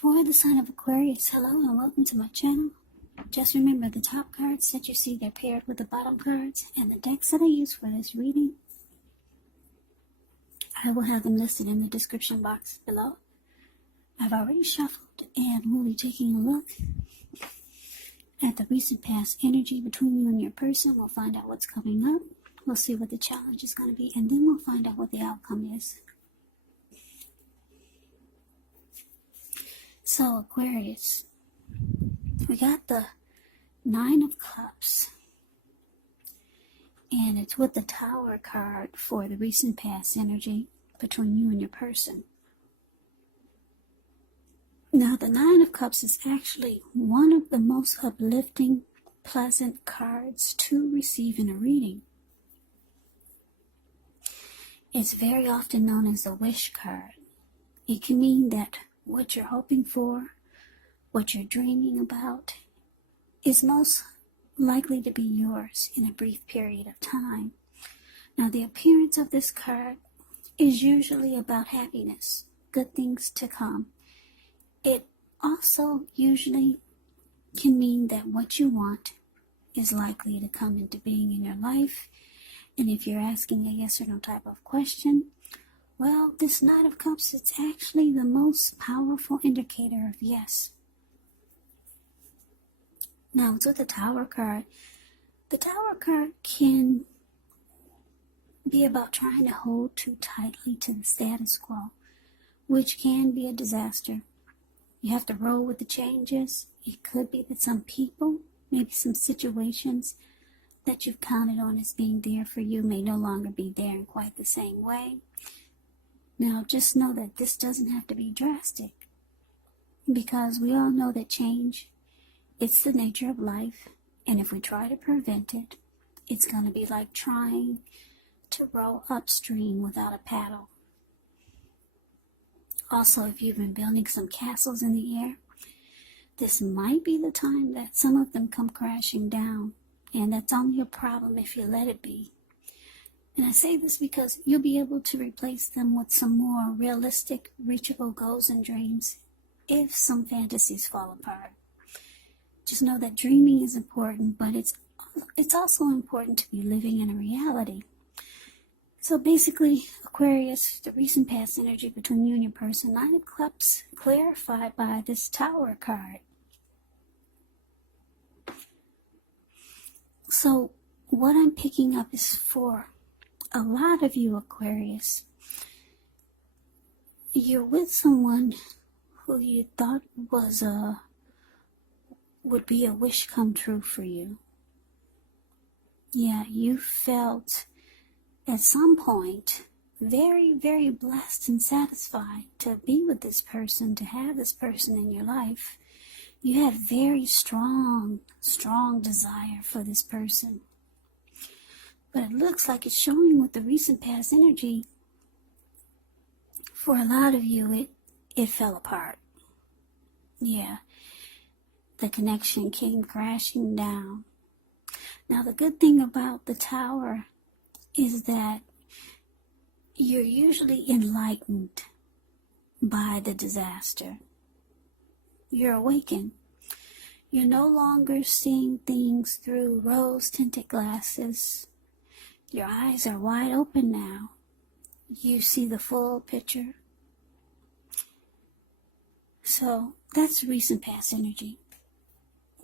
For the sign of Aquarius, hello and welcome to my channel. Just remember the top cards that you see, they're paired with the bottom cards, and the decks that I use for this reading, I will have them listed in the description box below. I've already shuffled and we'll be taking a look at the recent past energy between you and your person. We'll find out what's coming up. We'll see what the challenge is going to be, and then we'll find out what the outcome is. So Aquarius, we got the Nine of Cups, and it's with the Tower card for the recent past energy between you and your person. Now the Nine of Cups is actually one of the most uplifting, pleasant cards to receive in a reading. It's very often known as the wish card. It can mean that what you're hoping for, what you're dreaming about, is most likely to be yours in a brief period of time. Now, the appearance of this card is usually about happiness, good things to come. It also usually can mean that what you want is likely to come into being in your life. And if you're asking a yes or no type of question, well, this Nine of Cups, it's actually the most powerful indicator of yes. Now, it's with the Tower card. The Tower card can be about trying to hold too tightly to the status quo, which can be a disaster. You have to roll with the changes. It could be that some people, maybe some situations that you've counted on as being there for you may no longer be there in quite the same way. Now, just know that this doesn't have to be drastic, because we all know that change, it's the nature of life, and if we try to prevent it, it's going to be like trying to row upstream without a paddle. Also, if you've been building some castles in the air, this might be the time that some of them come crashing down, and that's only a problem if you let it be. And I say this because you'll be able to replace them with some more realistic, reachable goals and dreams if some fantasies fall apart. Just know that dreaming is important, but it's also important to be living in a reality. So basically, Aquarius, the recent past energy between you and your person, Nine of Cups, clarified by this Tower card. So what I'm picking up is for a lot of you Aquarius, you're with someone who you thought would be a wish come true for you. Yeah, you felt at some point very, very blessed and satisfied to be with this person, to have this person in your life. You had very strong desire for this person. But it looks like it's showing with the recent past energy. For a lot of you, it fell apart. Yeah, the connection came crashing down. Now, the good thing about the Tower is that you're usually enlightened by the disaster. You're awakened. You're no longer seeing things through rose-tinted glasses. Your eyes are wide open now. You see the full picture. So that's recent past energy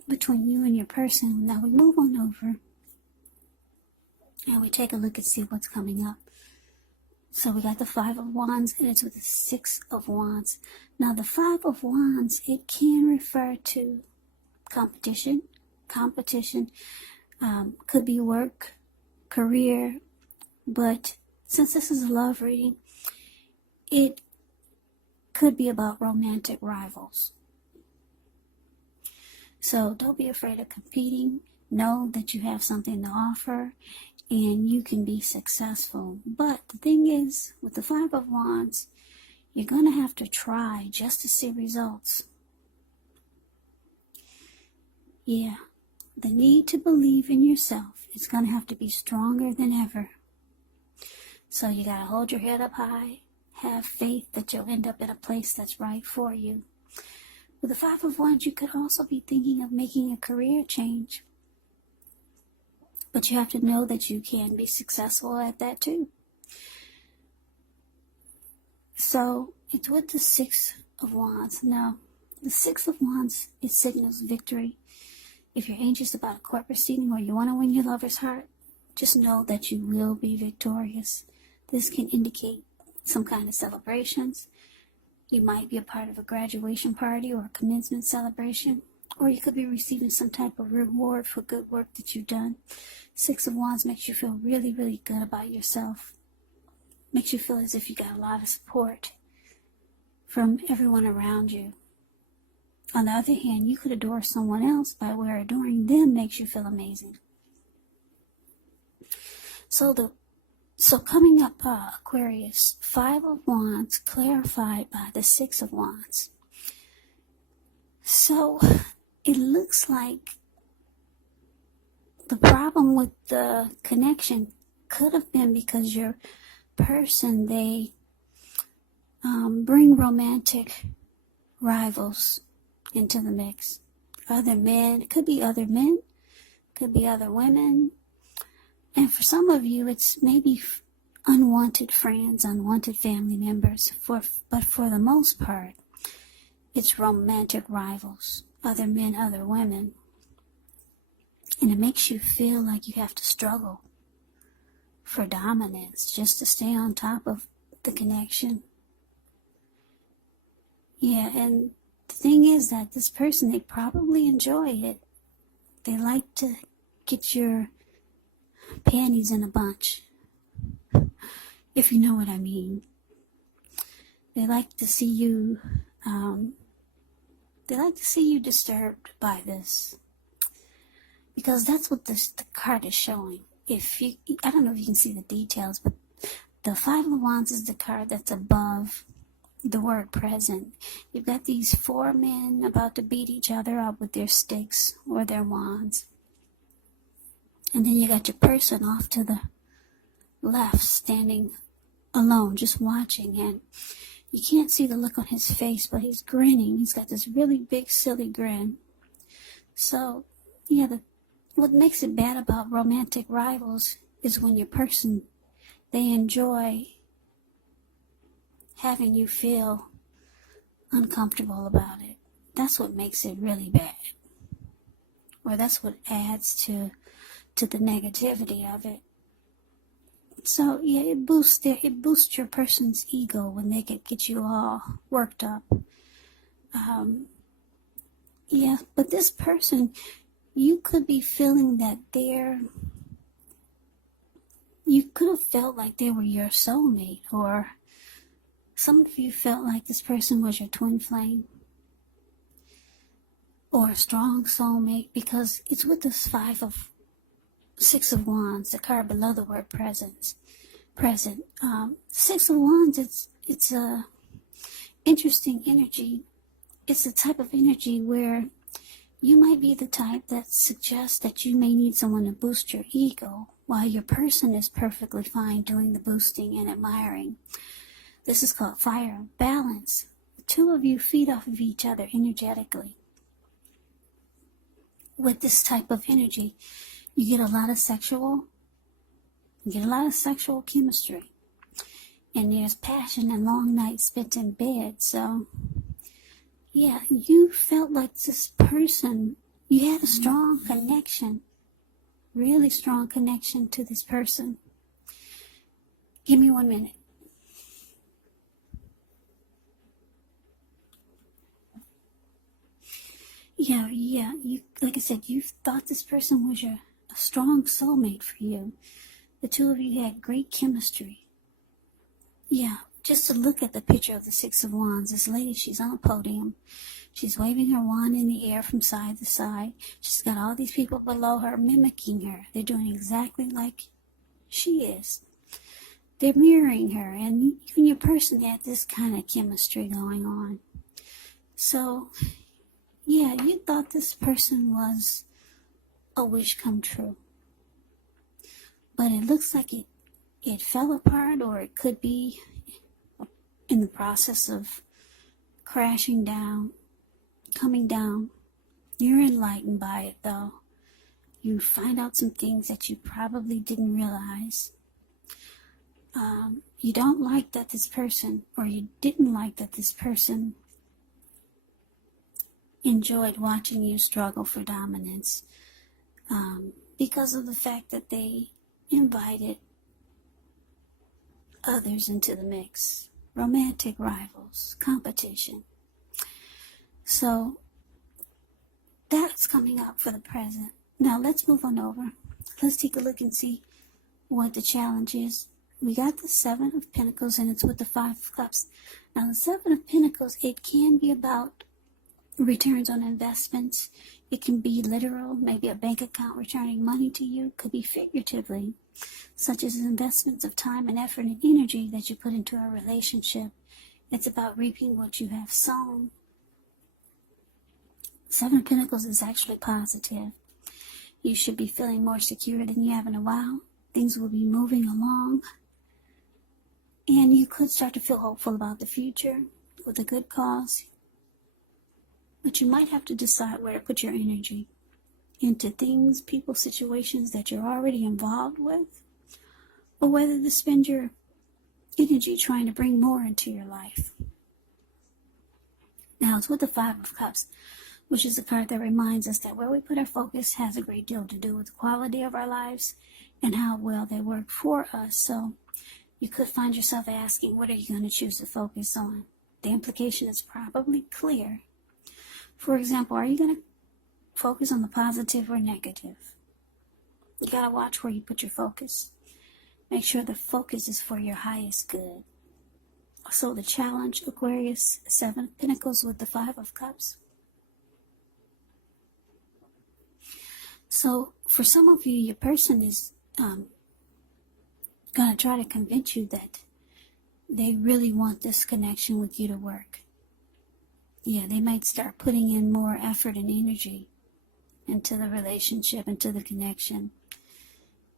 between you and your person. Now we move on over and we take a look and see what's coming up. So we got the Five of Wands, and it's with the Six of Wands. Now the Five of Wands, it can refer to competition. Could be work, career, but since this is a love reading, it could be about romantic rivals. So don't be afraid of competing. Know that you have something to offer and you can be successful. But the thing is, with the Five of Wands, you're going to have to try just to see results. Yeah, the need to believe in yourself is going to have to be stronger than ever. So you got to hold your head up high, have faith that you'll end up in a place that's right for you. With the Five of Wands, you could also be thinking of making a career change. But you have to know that you can be successful at that too. So it's with the Six of Wands. Now, the Six of Wands, it signals victory. If you're anxious about a court proceeding or you want to win your lover's heart, just know that you will be victorious. This can indicate some kind of celebrations. You might be a part of a graduation party or a commencement celebration, or you could be receiving some type of reward for good work that you've done. Six of Wands makes you feel really, really good about yourself. Makes you feel as if you got a lot of support from everyone around you. On the other hand, you could adore someone else by where adoring them makes you feel amazing. So coming up, Aquarius, Five of Wands clarified by the Six of Wands. So it looks like the problem with the connection could have been because your person, they bring romantic rivals into the mix. Other men, it could be other men, could be other women. And for some of you, it's maybe unwanted friends, unwanted family members. But for the most part, it's romantic rivals, other men, other women. And it makes you feel like you have to struggle for dominance just to stay on top of the connection. Yeah, and the thing is that this person, they probably enjoy it. They like to get your panties in a bunch, if you know what I mean. They like to see you, disturbed by this, because that's what the card is showing. I don't know if you can see the details, but the Five of Wands is the card that's above the word present. You've got these four men about to beat each other up with their sticks or their wands. And then you got your person off to the left, standing alone, just watching. And you can't see the look on his face, but he's grinning. He's got this really big, silly grin. So, yeah, what makes it bad about romantic rivals is when your person, they enjoy having you feel uncomfortable about it. That's what makes it really bad. Or that's what adds to the negativity of it. So yeah, it boosts your person's ego when they can get you all worked up. Yeah, but this person, you could be feeling that you could have felt like they were your soulmate, or some of you felt like this person was your twin flame or a strong soulmate, because it's with this Six of Wands, the card below the word present. Six of Wands, it's a interesting energy. It's a type of energy where you might be the type that suggests that you may need someone to boost your ego, while your person is perfectly fine doing the boosting and admiring. This is called fire balance. The two of you feed off of each other energetically. With this type of energy, you get a lot of sexual chemistry. And there's passion and long nights spent in bed. So, yeah, you felt like this person, you had a strong connection, really strong connection to this person. Give me 1 minute. Yeah, you, like I said, you thought this person was a strong soulmate for you. The two of you had great chemistry. Yeah, just to look at the picture of the Six of Wands, this lady, she's on a podium. She's waving her wand in the air from side to side. She's got all these people below her mimicking her. They're doing exactly like she is. They're mirroring her, and you and your person had this kind of chemistry going on. So, yeah, you thought this person was a wish come true. But it looks like it fell apart, or it could be in the process of crashing down. coming down. You're enlightened by it, though. You find out some things that you probably didn't realize. You don't like that this person, or you didn't like that this person enjoyed watching you struggle for dominance, because of the fact that they invited others into the mix. Romantic rivals, competition. So that's coming up for the present. Now let's move on over. Let's take a look and see what the challenge is. We got the Seven of Pentacles, and it's with the Five of Cups. Now the Seven of Pentacles, it can be about returns on investments. It can be literal, maybe a bank account returning money to you. It could be figuratively, such as investments of time and effort and energy that you put into a relationship. It's about reaping what you have sown. Seven of Pentacles is actually positive. You should be feeling more secure than you have in a while. Things will be moving along. And you could start to feel hopeful about the future with a good cause. But you might have to decide where to put your energy. Into things, people, situations that you're already involved with. Or whether to spend your energy trying to bring more into your life. Now it's with the Five of Cups, which is a card that reminds us that where we put our focus has a great deal to do with the quality of our lives and how well they work for us. So you could find yourself asking, what are you going to choose to focus on? The implication is probably clear. For example, are you going to focus on the positive or negative? You got to watch where you put your focus. Make sure the focus is for your highest good. So the challenge, Aquarius, Seven of Pentacles with the Five of Cups. So for some of you, your person is going to try to convince you that they really want this connection with you to work. Yeah, they might start putting in more effort and energy into the relationship, into the connection,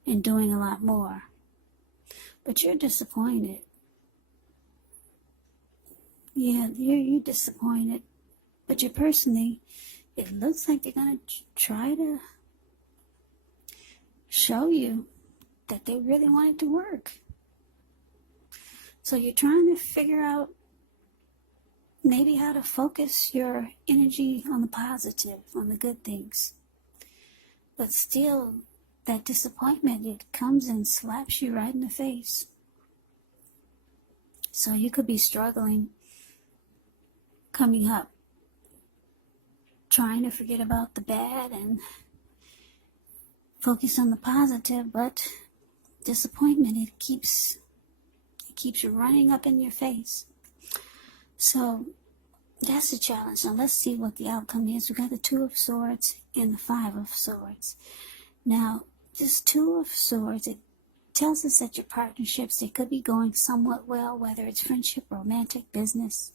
and doing a lot more. But you're disappointed. Yeah, you're disappointed. But you personally, it looks like they're going to try to show you that they really want it to work. So you're trying to figure out maybe how to focus your energy on the positive, on the good things. But still, that disappointment, it comes and slaps you right in the face. So you could be struggling coming up, trying to forget about the bad and focus on the positive, but disappointment, it keeps running up in your face. So that's the challenge. Now let's see what the outcome is. We got the Two of Swords and the Five of Swords. Now this Two of Swords, it tells us that your partnerships, they could be going somewhat well, whether it's friendship, romantic, business,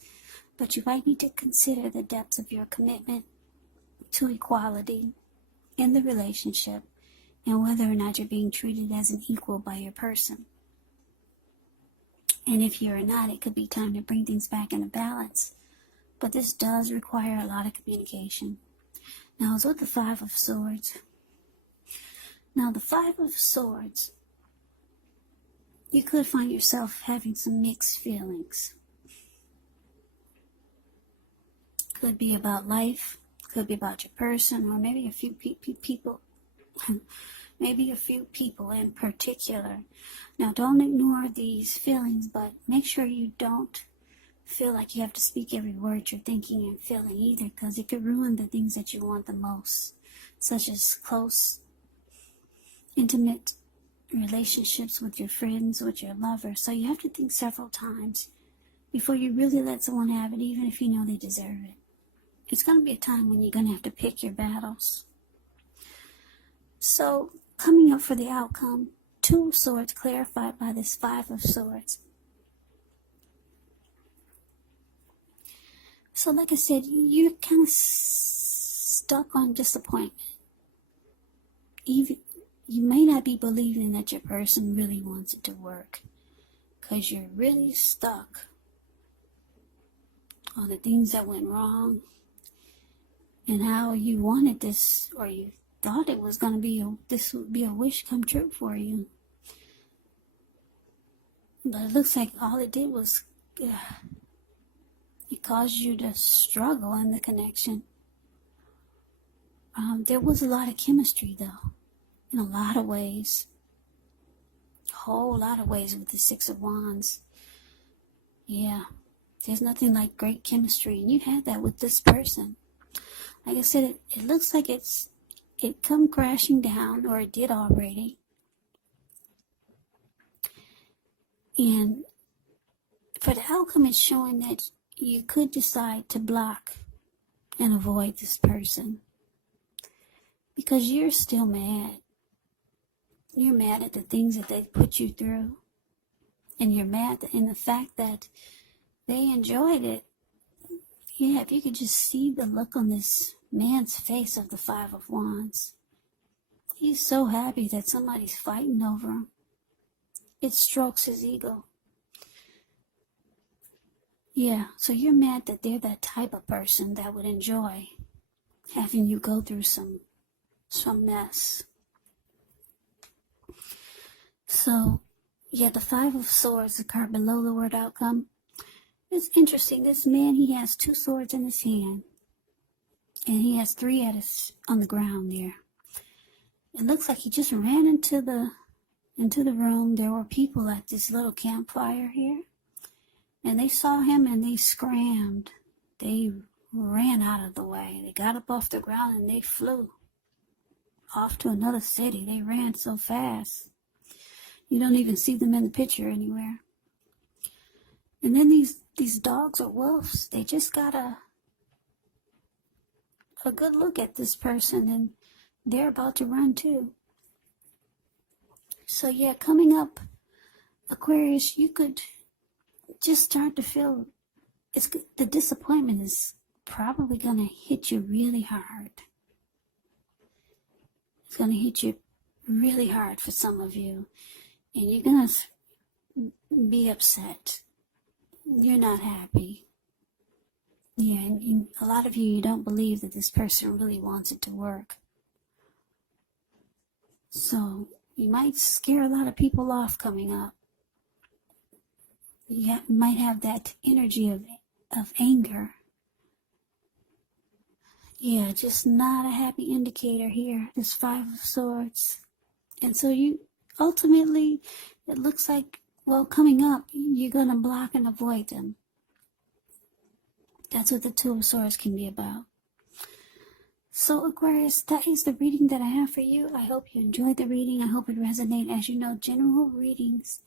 but you might need to consider the depths of your commitment to equality in the relationship and whether or not you're being treated as an equal by your person. And if you're not, it could be time to bring things back into balance. But this does require a lot of communication. Now, it's with the Five of Swords. Now, the Five of Swords, you could find yourself having some mixed feelings. Could be about life, could be about your person, or maybe a few people. Maybe a few people in particular. Now, don't ignore these feelings, but make sure you don't feel like you have to speak every word you're thinking and feeling either, because it could ruin the things that you want the most, such as close, intimate relationships with your friends, with your lover. So you have to think several times before you really let someone have it, even if you know they deserve it. It's going to be a time when you're going to have to pick your battles. So, coming up for the outcome, Two of Swords clarified by this Five of Swords. So, like I said, you're kind of stuck on disappointment. Even you may not be believing that your person really wants it to work, because you're really stuck on the things that went wrong, and how you wanted this, or you thought it was going to be this would be a wish come true for you. But it looks like all it did was it caused you to struggle in the connection. There was a lot of chemistry, though, in a lot of ways. A whole lot of ways with the Six of Wands. Yeah, there's nothing like great chemistry, and you had that with this person. Like I said, it looks like it come crashing down, or it did already. And for the outcome, it's showing that you could decide to block and avoid this person because you're still mad. You're mad at the things that they put you through, and you're mad in the fact that they enjoyed it. Yeah, if you could just see the look on this man's face of the Five of Wands. He's so happy that somebody's fighting over him. It strokes his ego. Yeah, so you're mad that they're that type of person that would enjoy having you go through some mess. So, yeah, the Five of Swords, the card below the word outcome. It's interesting. This man, he has 2 swords in his hand, and he has 3 on the ground there. It looks like he just ran into the room. There were people at this little campfire here, and they saw him and they scrammed. They ran out of the way. They got up off the ground and they flew off to another city. They ran so fast. You don't even see them in the picture anywhere. And then these dogs or wolves, they just got a good look at this person, and they're about to run too. So yeah, coming up, Aquarius, you could just start to feel the disappointment is probably going to hit you really hard. It's going to hit you really hard for some of you, and you're going to be upset. You're not happy. Yeah, and a lot of you don't believe that this person really wants it to work. So you might scare a lot of people off coming up. You might have that energy of anger. Yeah, just not a happy indicator here, this Five of Swords. And so you, ultimately, it looks like, well, coming up, you're going to block and avoid them. That's what the Two of Swords can be about. So, Aquarius, that is the reading that I have for you. I hope you enjoyed the reading. I hope it resonated. As you know, general readings,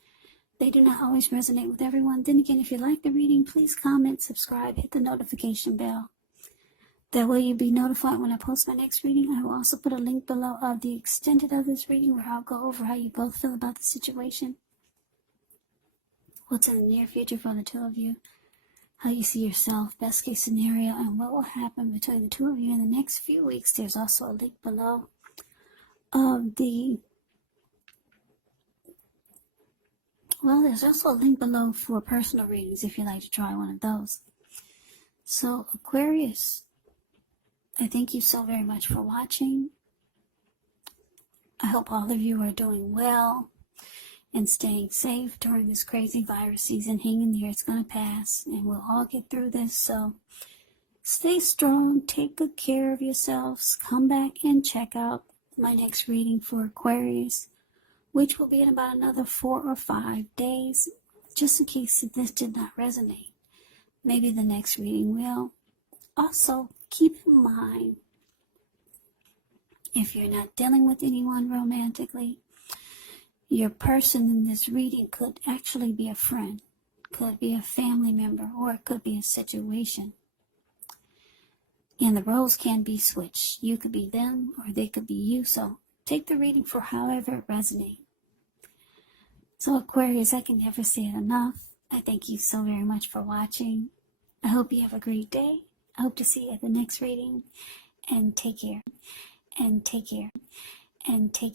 they do not always resonate with everyone. Then again, if you like the reading, please comment, subscribe, hit the notification bell. That way you'll be notified when I post my next reading. I will also put a link below of the extended of this reading where I'll go over how you both feel about the situation. What's in the near future for the two of you. How you see yourself, best case scenario, and what will happen between the two of you in the next few weeks. There's also a link below of there's also a link below for personal readings if you'd like to try one of those. So, Aquarius, I thank you so very much for watching. I hope all of you are doing well and staying safe during this crazy virus season. Hang in there, it's going to pass, and we'll all get through this. So stay strong, take good care of yourselves. Come back and check out my next reading for Aquarius, which will be in about another 4 or 5 days, just in case this did not resonate. Maybe the next reading will. Also, keep in mind, if you're not dealing with anyone romantically, your person in this reading could actually be a friend, could be a family member, or it could be a situation. And the roles can be switched. You could be them, or they could be you. So take the reading for however it resonates. So Aquarius, I can never say it enough. I thank you so very much for watching. I hope you have a great day. I hope to see you at the next reading. And take care. And take care. And take care.